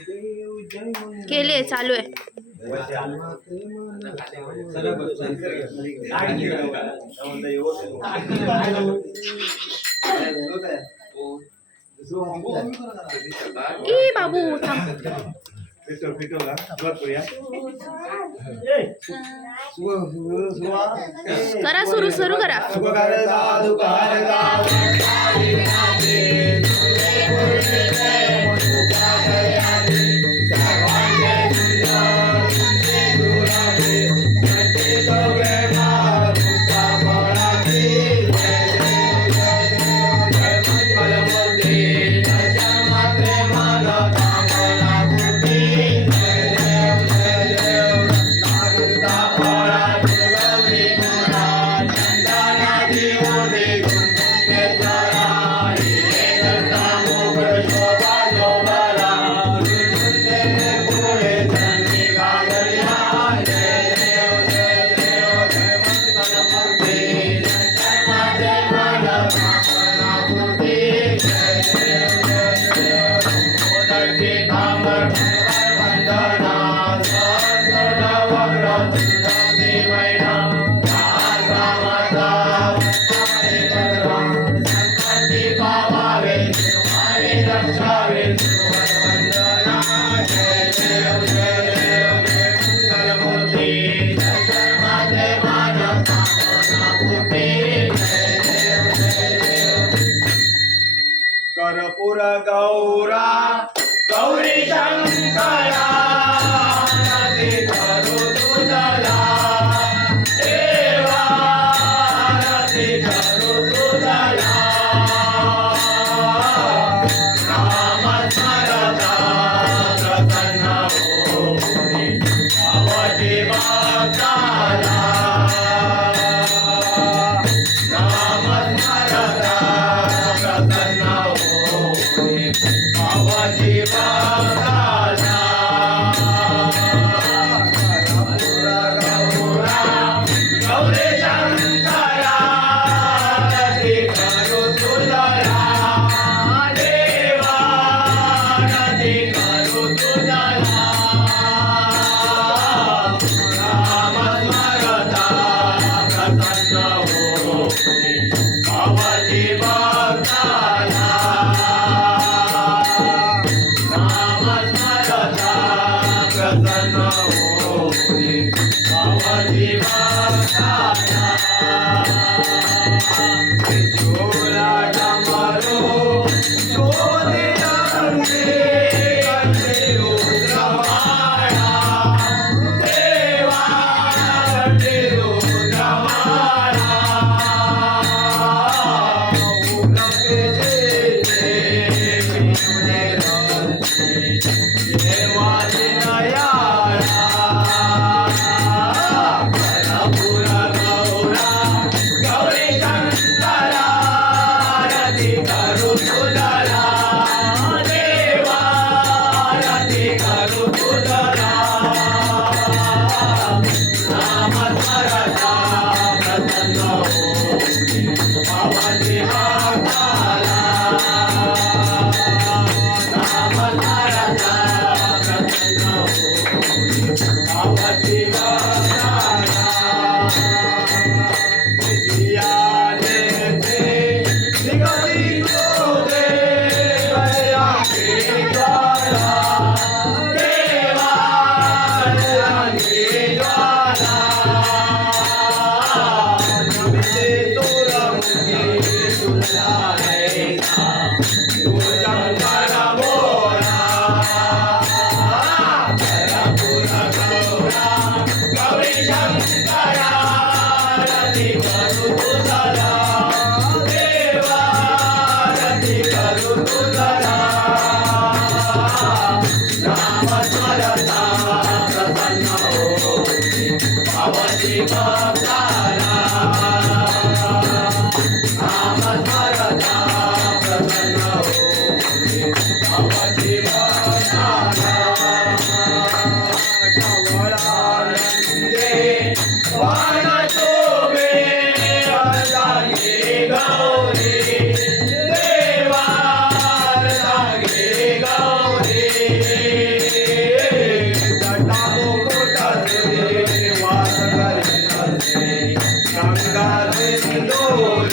के लिए चालू है बाबू करा सुरू सुरू करा ಗೌರ Gauri Shankara Radha la la Shiva Lord.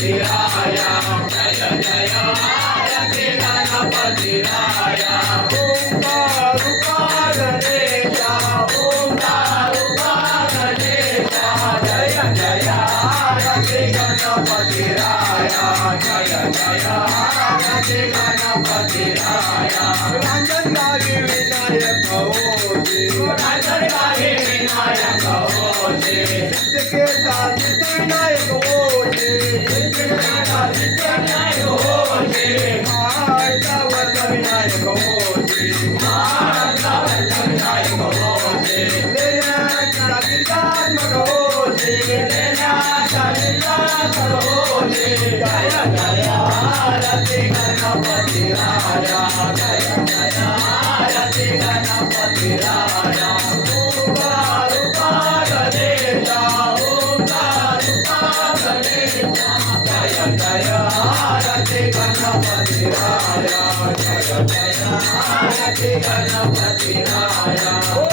Yeah. Ganpati Ganpati राया जय जय गणपती गणपती राया रांजनकारी विनायक ओजी रांजनकारी विनायक ओजी सिद्धकेता सिद्धविनायक ओजी सिद्धकेता सिद्धविनायक ओजी महाडचा वर्ग विनायक ओजी గణపతి రాయ జయ జయ జయ గణపతి రాయ ఓంకారు పాగణేశ ఓంకారు పాగణేశ జయ జయ జయ గణపతి రాయ జయ జయ జయ గణపతి రాయ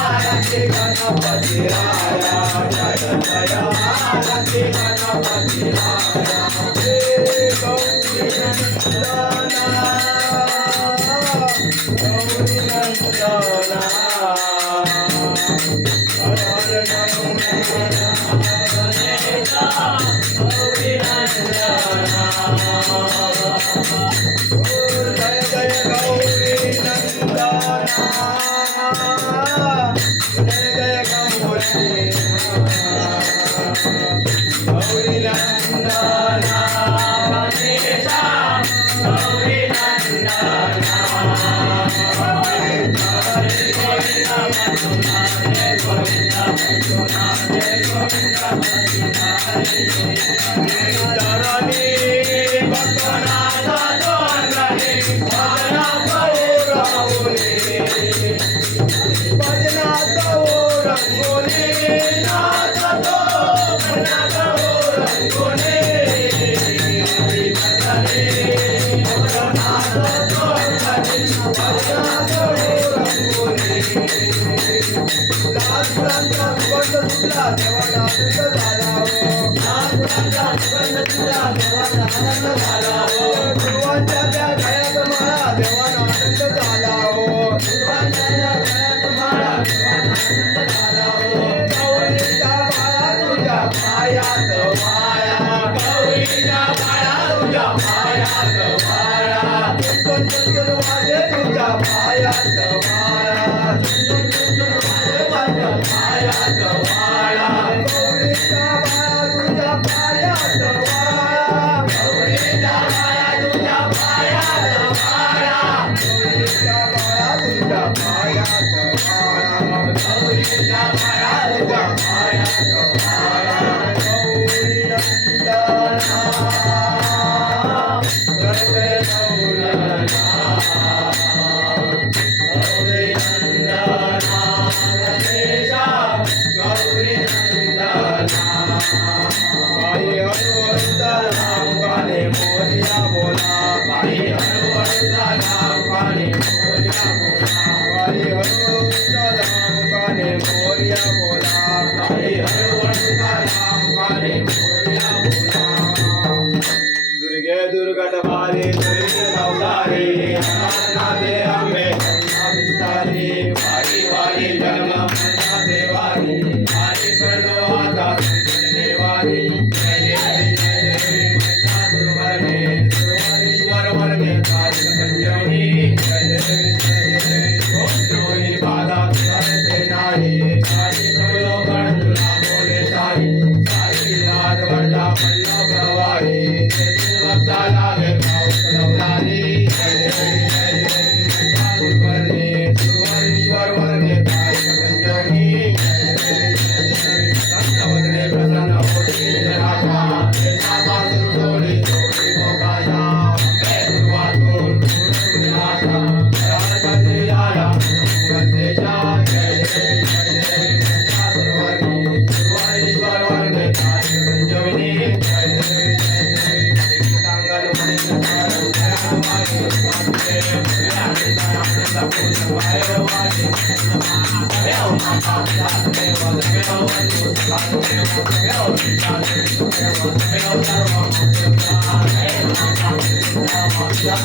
గణపతి గణపతి గణపతి గణపతి దేవడా దేవడా దేవడా దేవడా माया कवाळा माझ्या माया कवाळा तुझ्या पाया मोरिया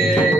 yeah.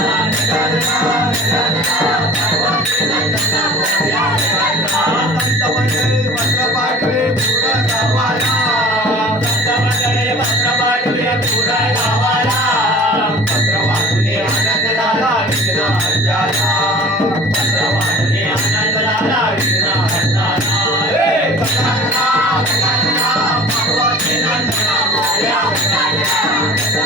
ंदनावठे पुरण हवालावले वद्र पाठवे पुरण हवाला भद्रवादे आनंद लाला कृष्ण भरप्रवादने आनंद लाला कृष्ण गजाननाची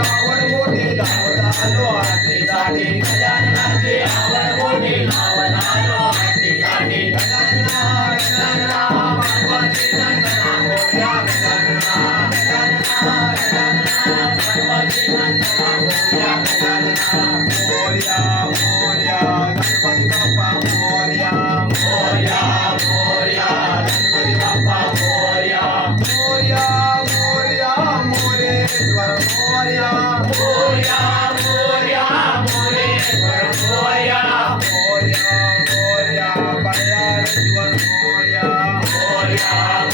आवड मोठी दावता लोहाची साडी गजाननाची आवड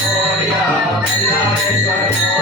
మోరియా మోరియా